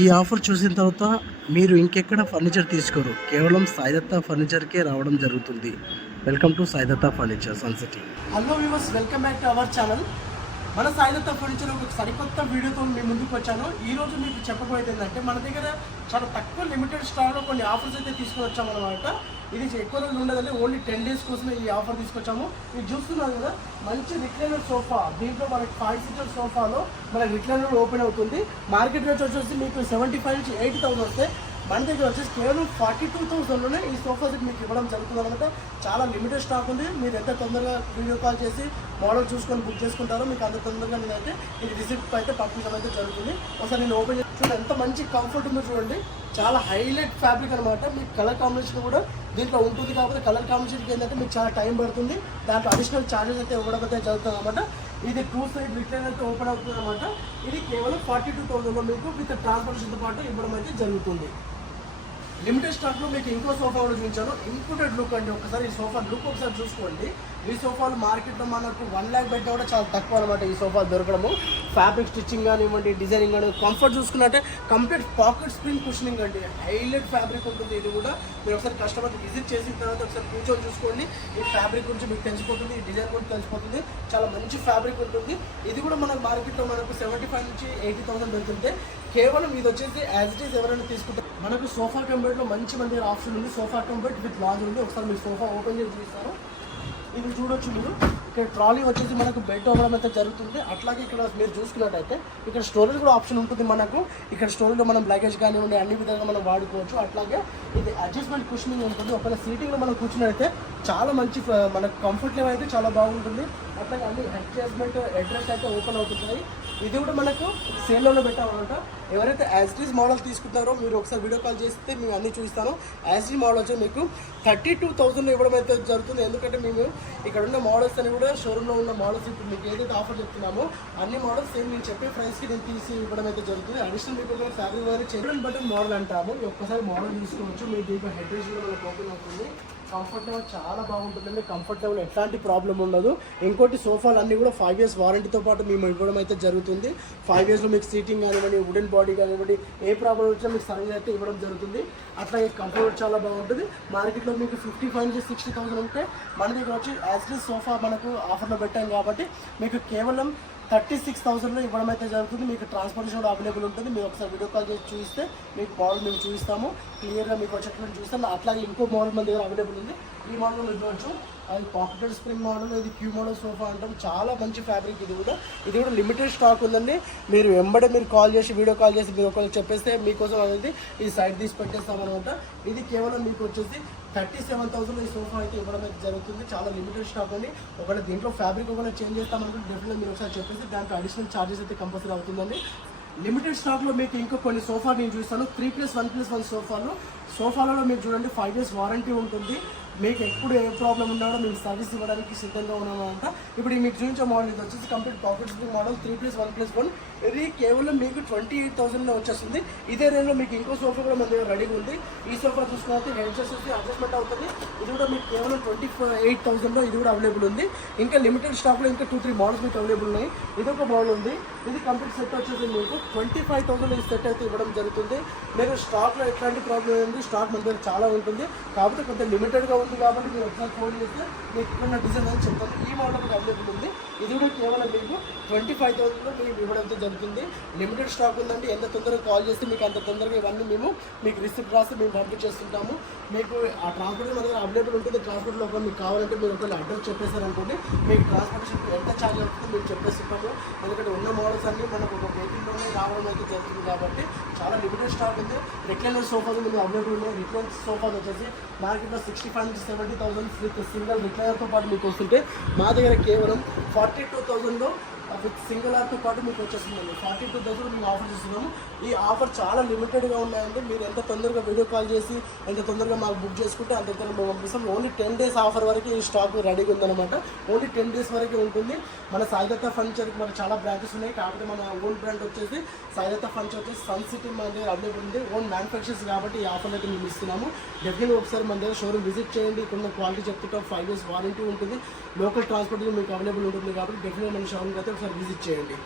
ఈ ఆఫర్ చూసిన తర్వాత మీరు ఇంకెక్కడ ఫర్నిచర్ తీసుకోరు, కేవలం సాయిదత్త ఫర్నిచర్కే రావడం జరుగుతుంది. Welcome to Saidatta furniture Sun City. Hello viewers, welcome back to our channel. మన సాయిదత్త ఫర్నిచర్ ఒక సరికొత్త వీడియోతో మీ ముందుకు వచ్చాను. ఈరోజు మీకు చెప్పబోయేది ఏంటంటే, మన దగ్గర చాలా తక్కువ లిమిటెడ్ స్టాక్లో కొన్ని ఆఫర్స్ అయితే తీసుకొని వచ్చామన్నమాట. ఇది ఎక్కువ రోజులు ఉండదండి, ఓన్లీ 10 days కోసమే ఈ ఆఫర్ తీసుకొచ్చాము. ఇది చూస్తున్నారు కదా, మంచి రిక్లైనర్ సోఫా. దీంట్లో మనకి 5 seater సోఫాలో మనకి రిక్లైనర్ ఓపెన్ అవుతుంది. మార్కెట్ రేట్ వచ్చేసి మీకు 75 నుంచి 80,000 వస్తే, మన దగ్గర వచ్చేసి కేవలం 42,000లోనే ఈ సోఫా సెట్ మీకు ఇవ్వడం జరుగుతుంది అనమాట. చాలా లిమిటెడ్ స్టాక్ ఉంది. మీరు ఎంత తొందరగా వీడియో కాల్ చేసి మోడల్ చూసుకొని బుక్ చేసుకుంటారో మీకు అంత తొందరగా నేనైతే ఇది రిసిప్ట్ అయితే పంపించడం అయితే జరుగుతుంది. ఒకసారి నేను ఓపెన్ చేసి చూడండి, ఎంత మంచి కంఫర్ట్ ఉందో చూడండి. చాలా హైలైట్ ఫ్యాబ్రిక్ అనమాట. మీకు కలర్ కాంబినేషన్ కూడా దీంట్లో ఉంటుంది. కాకపోతే కలర్ కాంబినేషన్కి ఏంటంటే మీకు చాలా టైం పడుతుంది. దాంట్లో అడిషనల్ ఛార్జెస్ అయితే ఇవ్వడం అయితే జరుగుతుంది అనమాట. ఇది 2 side రిక్లైనర్ అయితే ఓపెన్ అవుతుంది అనమాట. ఇది కేవలం 42,000లో మీకు విత్ ట్రాన్స్పోర్టేషన్తో పాటు ఇవ్వడం అయితే జరుగుతుంది. లిమిటెడ్ స్టాక్లో మీకు ఇంకో సోఫా కూడా చూపించాను. ఇంపోర్టెడ్ లుక్ అండి. ఒకసారి ఈ సోఫా లుక్ ఒకసారి చూసుకోండి. ఈ సోఫాలు మార్కెట్లో మనకు 1 lakh పెట్టినా కూడా చాలా తక్కువ అనమాట ఈ సోఫా దొరకడము. ఫ్యాబ్రిక్ స్టిచ్చింగ్ కానివ్వండి, డిజైనింగ్ కానీ, కంఫర్ట్ చూసుకున్నట్టే కంప్లీట్ పాకెట్ స్ప్రింగ్ కుషనింగ్ అండి. హైలైట్ ఫ్యాబ్రిక్ ఉంటుంది. ఇది కూడా మీరు ఒకసారి కస్టమర్కి విజిట్ చేసిన తర్వాత ఒకసారి కూర్చొని చూసుకోండి. ఈ ఫ్యాబ్రిక్ గురించి మీకు తెలిసిపోతుంది, ఈ డిజైన్ గురించి తెలిసిపోతుంది. చాలా మంచి ఫ్యాబ్రిక్ ఉంటుంది. ఇది కూడా మనకు మార్కెట్లో మనకు 75 నుంచి 80,000 దొరుకుతుంది. కేవలం ఇది వచ్చేసి యాజ్ ఇట్ ఈస్ ఎవరైనా తీసుకుంటే మనకు సోఫా కంఫర్ట్లో మంచి మంది ఆప్షన్ ఉంది. సోఫా కంఫర్ట్ విత్ లాంజ్ ఉంది. ఒకసారి మీరు సోఫా ఓపెన్ చేసి చూస్తారు. ఇది చూడొచ్చు మీరు. ఇక్కడ ట్రాలీ వచ్చేసి మనకు బెల్ట్ అవ్వడం అయితే జరుగుతుంది. అట్లాగే ఇక్కడ మీరు చూసుకున్నట్టయితే ఇక్కడ స్టోరేజ్ కూడా ఆప్షన్ ఉంటుంది మనకు. ఇక్కడ స్టోరేజ్లో మనం లగేజ్ కానివ్వండి అన్ని విధాలుగా మనం వాడుకోవచ్చు. అట్లాగే ఇది అడ్జస్ట్మెంట్ కుషనింగ్ ఉంటుంది. ఒకవేళ సీటింగ్లో మనం కూర్చున్నట్టయితే చాలా మంచి మనకు కంఫర్ట్ లెవెల్ అయితే చాలా బాగుంటుంది. అట్లాగే అన్ని అడ్జస్ట్మెంట్ అడ్రస్ అయితే ఓపెన్ అవుతున్నాయి. ఇది కూడా మనకు సేల్లోనే పెట్టామన్నమాట. ఎవరైతే యాజ్టీస్ మోడల్ తీసుకుంటారో మీరు ఒకసారి వీడియో కాల్ చేస్తే మేము అన్ని చూస్తాను. యాజ్టీ మోడల్ వచ్చి మీకు 32,000లో ఇవ్వడం అయితే జరుగుతుంది. ఎందుకంటే మేము ఇక్కడ ఉన్న మోడల్స్ అని కూడా షోరూంలో ఉన్న మోడల్స్ ఇప్పుడు మీకు ఏదైతే ఆఫర్ చెప్తున్నామో అన్ని మోడల్స్ సేమ్ నేను చెప్పే ప్రైస్కి నేను తీసి ఇవ్వడం అయితే జరుగుతుంది. అడిషనల్ మీకు ఒక ఫ్యాబ్రిక్ వారి చిల్డ్రన్ బటన్ మోడల్ అంటాము. ఒక్కసారి మోడల్ తీసుకోవచ్చు. మీకు దీంట్లో హెడ్ రేస్ కూడా మనకు ఓపెన్ అవుతుంది. కంఫర్ట్ లెవెల్ చాలా బాగుంటుందండి. కంఫర్ట్ లెవెల్ ఎట్లాంటి ప్రాబ్లం ఉండదు. ఇంకోటి సోఫాలు అన్నీ కూడా 5 years వారంటీతో పాటు మేము ఇవ్వడం అయితే జరుగుతుంది. 5 yearsలో మీకు సీటింగ్ కానివ్వండి, వుడెన్ బాడీ కానివ్వండి, ఏ ప్రాబ్లం వచ్చినా మీకు సర్వీస్ అయితే ఇవ్వడం జరుగుతుంది. అట్లాగే కంఫర్ట్ చాలా బాగుంటుంది. మార్కెట్లో మీకు 55 నుంచి 60,000 ఉంటే మన దగ్గర వచ్చి యాజ్ సోఫా మనకు ఆఫర్లో పెట్టాం కాబట్టి మీకు కేవలం 36,000లో ఇవ్వడం అయితే జరుగుతుంది. మీకు ట్రాన్స్పోర్టేషన్ కూడా అవైలబుల్ ఉంటుంది. మీరు ఒకసారి వీడియో కాల్ చేసి చూస్తే మీకు మోడల్ మేము చూపిస్తాము. క్లియర్గా మీకు వచ్చేటువంటి చూస్తాము. అట్లాగే ఇంకో మోడల్ మన దగ్గర అవైలబుల్ ఉంది. ఈ మోడల్ మీరు చూడవచ్చు. అది పాకెటెడ్ స్ప్రింగ్ మోడల్, ఇది క్యూ మోడల్ సోఫా అంటాం. చాలా మంచి ఫ్యాబ్రిక్. ఇది కూడా లిమిటెడ్ స్టాక్ ఉందండి. మీరు వెంబడే మీరు కాల్ చేసి వీడియో కాల్ చేసి మీరు ఒకవేళ చెప్పేస్తే మీకోసం అనేది ఈ సైడ్ తీసి పెట్టేస్తామన్నమాట. ఇది కేవలం మీకు వచ్చేసి 37,000లో ఈ సోఫా అయితే ఇవ్వడం అయితే జరుగుతుంది. చాలా లిమిటెడ్ స్టాక్ అండి. ఒకవేళ దీంట్లో ఫ్యాబ్రిక్ ఒకవేళ చేంజ్ చేస్తామనుకుంటే డెఫినెట్గా మీరు ఒకసారి చెప్పేసి దాంట్లో అడిషనల్ ఛార్జెస్ అయితే కంపల్సరీ అవుతుందండి. లిమిటెడ్ స్టాక్లో మీకు ఇంకా కొన్ని సోఫా నేను చూస్తాను. 3+1+1 సోఫాలలో మీరు చూడండి 5 years వారంటీ ఉంటుంది. మీకు ఎప్పుడు ఏ ప్రాబ్లం ఉన్నాడో మీకు సర్వీస్ ఇవ్వడానికి సిద్ధంగా ఉన్నామంట. ఇప్పుడు మీకు చూపించే మోడల్ ఇది వచ్చేసి కంప్లీట్ పాకెట్ స్ప్రింగ్ మోడల్ 3+1+1. ఇది కేవలం మీకు 28,000లో వచ్చేస్తుంది. ఇదే రేంజ్లో మీకు ఇంకో సోఫా కూడా మన దగ్గర రెడీగా ఉంది. ఈ సోఫా చూసుకుంటే హెడ్ వచ్చేసి అడ్జస్ట్మెంట్ అవుతుంది. ఇది కూడా మీకు కేవలం 28,000లో ఇది కూడా అవైలబుల్ ఉంది. ఇంకా లిమిటెడ్ స్టాక్లో ఇంకా 2-3 మోడల్స్ మీకు అవైలబుల్ ఉన్నాయి. ఇది ఒక మోడల్ ఉంది. ఇది కంప్లీట్ సెట్ వచ్చేసి మీకు 25,000లో ఈ సెట్ అయితే ఇవ్వడం జరుగుతుంది. మీరు స్టాక్లో ఎట్లాంటి ప్రాబ్లం ఏంటి, స్టాక్ మన దగ్గర చాలా ఉంటుంది. కాకపోతే కొంత లిమిటెడ్గా ఉంది కాబట్టి మీరు ఒకసారి ఫోన్ చేస్తే మీకు ఇక్కడ డిజైన్ అని చెప్తాను. ఈ మోడల్ అవైలబుల్ ఉంది. ఇది కూడా కేవలం మీకు 25,000లో మీకు ఇవ్వడం జరుగుతుంది. లిమిటెడ్ స్టాక్ ఉందండి. ఎంత తొందరగా కాల్ చేస్తే మీకు అంత తొందరగా ఇవన్నీ మేము మీకు రిసిప్ట్ రాసి మేము పంపించేస్తుంటాము. మీకు ఆ ట్రాన్స్పోర్ట్ మన దగ్గర అవైలబుల్ ఉంటుంది. ట్రాన్స్పోర్ట్లో ఒకవేళ మీకు కావాలంటే మీరు ఒకవేళ అడ్రస్ చెప్పేశారనుకోండి, మీకు ట్రాన్స్పోర్టేషన్ ఎంత ఛార్జ్ అవుతుందో మీరు చెప్పేస్తుంటాము. ఎందుకంటే ఉన్న మోడల్స్ అన్నీ మనకు ఒక వెహికల్లోనే రావడం అయితే జరుగుతుంది కాబట్టి చాలా లిమిటెడ్ స్టాక్ ఉంది. రిక్లైనర్ సోఫాలు మీకు అవైలబుల్ ఉన్నాయి. రిక్లైనర్ సోఫాలు వచ్చేసి మార్కెట్లో 65 నుంచి 70,000 విత్ సింగిల్ రిక్లైనర్తో పాటు మీకు వస్తుంటే మా దగ్గర కేవలం 42,000లో విత్ సింగిల్ ఆర్తో పాటు మీకు వచ్చేస్తుందండి. 42,000 మేము ఆఫర్ చేస్తున్నాము. ఈ ఆఫర్ చాలా లిమిటెడ్గా ఉన్నాయండి. మీరు ఎంత తొందరగా వీడియో కాల్ చేసి ఎంత తొందరగా మాకు బుక్ చేసుకుంటే అంత తొందరగా మేము పంపిస్తాం. ఓన్లీ 10 days ఆఫర్ వరకు ఈ స్టాక్ రెడీగా ఉందన్నమాట. ఓన్లీ 10 days వరకే ఉంటుంది. మన సాయిదత్త ఫర్నిచర్కి మనకు చాలా బ్రాంచెస్ ఉన్నాయి. కాకపోతే మన ఓన్ బ్రాండ్ వచ్చేసి సాయిదత్త ఫర్నిచర్ వచ్చేసి సన్ సిటీ మన దగ్గర అవైలబుల్ ఉంది. ఓన్ మ్యానుఫ్యాక్చర్స్ కాబట్టి ఈ ఆఫర్ అయితే మేము ఇస్తున్నాము. డెఫినెట్గా ఒకసారి మన దగ్గర షోరూమ్ విజిట్ చేయండి. ఇక్కడ క్వాలిటీ చెప్తుంటాం. 5 years వారంటీ ఉంటుంది. లోకల్ ట్రాన్స్పోర్ట్ మీకు అవైలబుల్ ఉంటుంది కాబట్టి డెఫినెట్గా మన షోరూమ్కి అయితే ఒకసారి విజిట్ చేయండి.